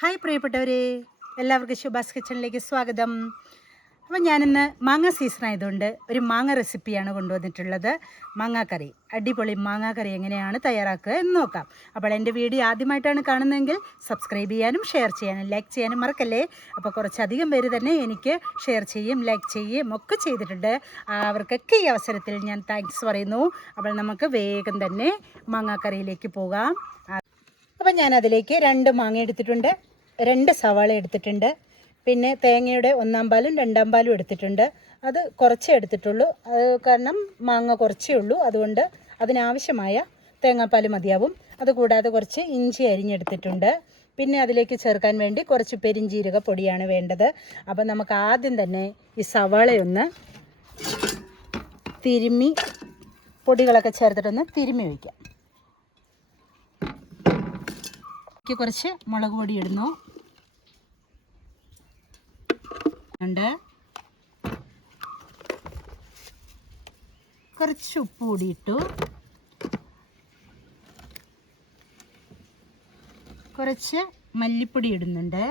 Hi പ്രിയപ്പെട്ടവരെ, എല്ലാവർക്കും ശുഭാസ് കിച്ചണിലേക്ക് സ്വാഗതം. അപ്പോൾ ഞാനിന്ന് മാങ്ങ സീസൺ ആയതുകൊണ്ട് ഒരു മാങ്ങ റെസിപ്പിയാണ് കൊണ്ടുവന്നിട്ടുള്ളത്. മാങ്ങാക്കറി, അടിപൊളി മാങ്ങാക്കറി എങ്ങനെയാണ് തയ്യാറാക്കുക എന്ന് നോക്കാം. അപ്പോൾ എൻ്റെ വീഡിയോ ആദ്യമായിട്ടാണ് കാണുന്നതെങ്കിൽ സബ്സ്ക്രൈബ് ചെയ്യാനും ഷെയർ ചെയ്യാനും ലൈക്ക് ചെയ്യാനും മറക്കല്ലേ. അപ്പോൾ കുറച്ചധികം പേര് തന്നെ എനിക്ക് ഷെയർ ചെയ്യും ലൈക്ക് ചെയ്യുകയും ഒക്കെ ചെയ്തിട്ടുണ്ട്. അവർക്കൊക്കെ ഈ അവസരത്തിൽ ഞാൻ താങ്ക്സ് പറയുന്നു. അപ്പോൾ നമുക്ക് വേഗം തന്നെ മാങ്ങാക്കറിയിലേക്ക് പോകാം. അപ്പം ഞാനതിലേക്ക് 2 മാങ്ങ എടുത്തിട്ടുണ്ട്, 2 സവാള എടുത്തിട്ടുണ്ട്, പിന്നെ തേങ്ങയുടെ 1-ാം പാലും 2-ാം പാലും എടുത്തിട്ടുണ്ട്. അത് കുറച്ചേ എടുത്തിട്ടുള്ളൂ, അത് കാരണം മാങ്ങ കുറച്ചേ ഉള്ളൂ, അതുകൊണ്ട് അതിനാവശ്യമായ തേങ്ങാപ്പാൽ മതിയാവും. അതുകൂടാതെ കുറച്ച് ഇഞ്ചി അരിഞ്ഞെടുത്തിട്ടുണ്ട്. പിന്നെ അതിലേക്ക് ചേർക്കാൻ വേണ്ടി കുറച്ച് പെരിഞ്ജീരക പൊടിയാണ് വേണ്ടത്. അപ്പം നമുക്ക് ആദ്യം തന്നെ ഈ സവാളയൊന്ന് തിരുമ്മി പൊടികളൊക്കെ ചേർത്തിട്ടൊന്ന് തിരുമ്മി വയ്ക്കാം. കുറച്ച് മുളക് പൊടി ഇടുന്നു, കുറച്ച് ഉപ്പ് കൂടി ഇട്ടു, കുറച്ച് മല്ലിപ്പൊടി ഇടുന്നുണ്ട്,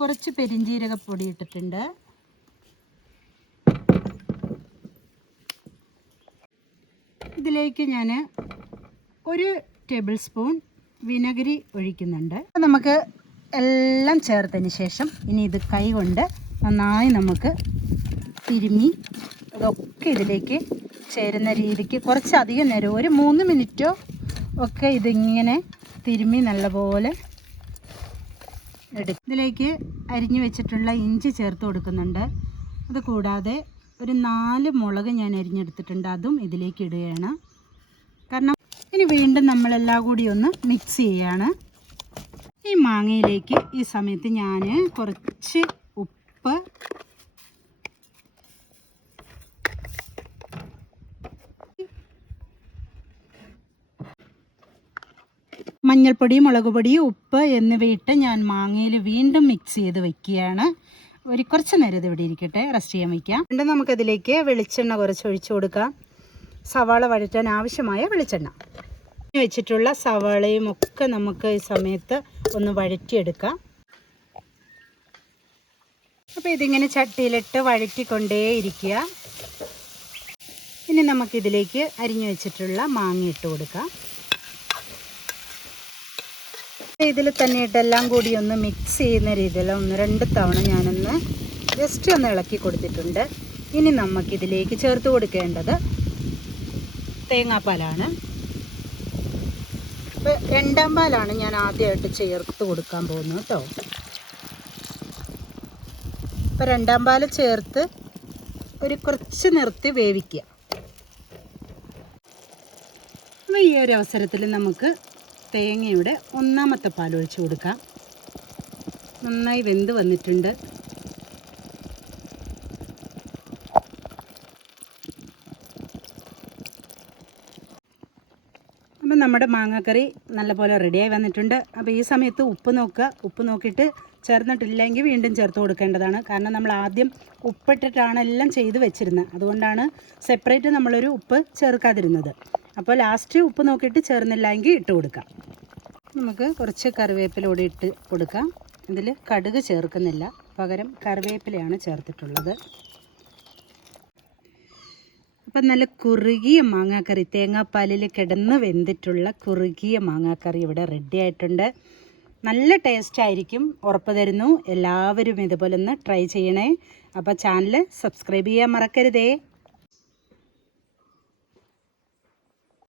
കുറച്ച് പെരിഞ്ജീരകപ്പൊടി ഇട്ടിട്ടുണ്ട്, ഇതിലേക്ക് ഞാൻ 1 ടേബിൾ സ്പൂൺ വിനെഗിരി ഒഴിക്കുന്നുണ്ട്. നമുക്ക് എല്ലാം ചേർത്തതിന് ശേഷം ഇനി ഇത് കൈ കൊണ്ട് നന്നായി നമുക്ക് തിരുമ്മി ഇതൊക്കെ ഇതിലേക്ക് ചേരുന്ന രീതിക്ക് കുറച്ചധികം നേരം, ഒരു 3 മിനിറ്റോ ഒക്കെ ഇതിങ്ങനെ തിരുമ്മി നല്ലപോലെ എടുക്കും. ഇതിലേക്ക് അരിഞ്ഞു വെച്ചിട്ടുള്ള ഇഞ്ചി ചേർത്ത് കൊടുക്കുന്നുണ്ട്. അതുകൂടാതെ ഒരു 4 മുളക് ഞാൻ അരിഞ്ഞെടുത്തിട്ടുണ്ട്, അതും ഇതിലേക്ക് ഇടുകയാണ്. കാരണം ഇനി വീണ്ടും നമ്മളെല്ലാം കൂടി ഒന്ന് മിക്സ് ചെയ്യാണ്. ഈ മാങ്ങയിലേക്ക് ഈ സമയത്ത് ഞാൻ കുറച്ച് ഉപ്പ്, മഞ്ഞൾപ്പൊടി, മുളക് പൊടി, ഉപ്പ് എന്നിവയിട്ട് ഞാൻ മാങ്ങയിൽ വീണ്ടും മിക്സ് ചെയ്ത് വയ്ക്കുകയാണ്. കുറച്ച് നേരം ഇത് ഇവിടെ ഇരിക്കട്ടെ, റെസ്റ്റ് ചെയ്യാൻ വയ്ക്കാം. എന്നിട്ട് നമുക്കതിലേക്ക് വെളിച്ചെണ്ണ കുറച്ച് ഒഴിച്ചു കൊടുക്കാം. സവാള വഴറ്റാൻ ആവശ്യമായ വെളിച്ചെണ്ണ വെച്ചിട്ടുള്ള സവാളയും ഒക്കെ നമുക്ക് ഈ സമയത്ത് ഒന്ന് വഴറ്റിയെടുക്കാം. അപ്പോൾ ഇതിങ്ങനെ ചട്ടിയിലിട്ട് വഴറ്റിക്കൊണ്ടേ ഇരിക്കുക. ഇനി നമുക്കിതിലേക്ക് അരിഞ്ഞു വെച്ചിട്ടുള്ള മാങ്ങ ഇട്ട് കൊടുക്കാം. ഇതിൽ തന്നെ ഇട്ടെല്ലാം കൂടി ഒന്ന് മിക്സ് ചെയ്യുന്ന രീതിയിൽ 1-2 തവണ ഞാനൊന്ന് ജസ്റ്റ് ഒന്ന് ഇളക്കി കൊടുത്തിട്ടുണ്ട്. ഇനി നമുക്കിതിലേക്ക് ചേർത്ത് കൊടുക്കേണ്ടത് തേങ്ങാപ്പാലാണ്. അപ്പോൾ 2-ാം പാലാണ് ഞാൻ ആദ്യമായിട്ട് ചേർത്ത് കൊടുക്കാൻ പോകുന്നത് കേട്ടോ. അപ്പോൾ 2-ാം പാൽ ചേർത്ത് കുറച്ച് നിർത്തി വേവിക്കുക. അപ്പോൾ ഈ ഒരു അവസരത്തിൽ നമുക്ക് തേങ്ങയുടെ 1-ാമത്തെ പാൽ ഒഴിച്ച് കൊടുക്കാം. നന്നായി വെന്ത് വന്നിട്ടുണ്ട്. അപ്പം നമ്മുടെ മാങ്ങാക്കറി നല്ലപോലെ റെഡിയായി വന്നിട്ടുണ്ട്. അപ്പോൾ ഈ സമയത്ത് ഉപ്പ് നോക്കുക, ഉപ്പ് നോക്കിയിട്ട് ചേർന്നിട്ടില്ലെങ്കിൽ വീണ്ടും ചേർത്ത് കൊടുക്കേണ്ടതാണ്. കാരണം നമ്മൾ ആദ്യം ഉപ്പിട്ടിട്ടാണ് എല്ലാം ചെയ്ത് വെച്ചിരുന്നത്, അതുകൊണ്ടാണ് സെപ്പറേറ്റ് നമ്മളൊരു ഉപ്പ് ചേർക്കാതിരുന്നത്. അപ്പോൾ ലാസ്റ്റ് ഉപ്പ് നോക്കിയിട്ട് ചേർന്നില്ലെങ്കിൽ ഇട്ട് കൊടുക്കാം. നമുക്ക് കുറച്ച് കറിവേപ്പില കൂടി ഇട്ട് കൊടുക്കാം. ഇതിൽ കടുക് ചേർക്കുന്നില്ല, പകരം കറിവേപ്പിലയാണ് ചേർത്തിട്ടുള്ളത്. അപ്പം നല്ല കുറുകിയ മാങ്ങാക്കറി, തേങ്ങാപ്പാലിൽ കിടന്ന് വെന്തിട്ടുള്ള കുറുകിയ മാങ്ങാക്കറി ഇവിടെ റെഡി ആയിട്ടുണ്ട്. നല്ല ടേസ്റ്റ് ആയിരിക്കും, ഉറപ്പ് തരുന്നു. എല്ലാവരും ഇതുപോലെ ഒന്ന് ട്രൈ ചെയ്യണേ. അപ്പോൾ ചാനൽ സബ്സ്ക്രൈബ് ചെയ്യാൻ മറക്കരുതേ.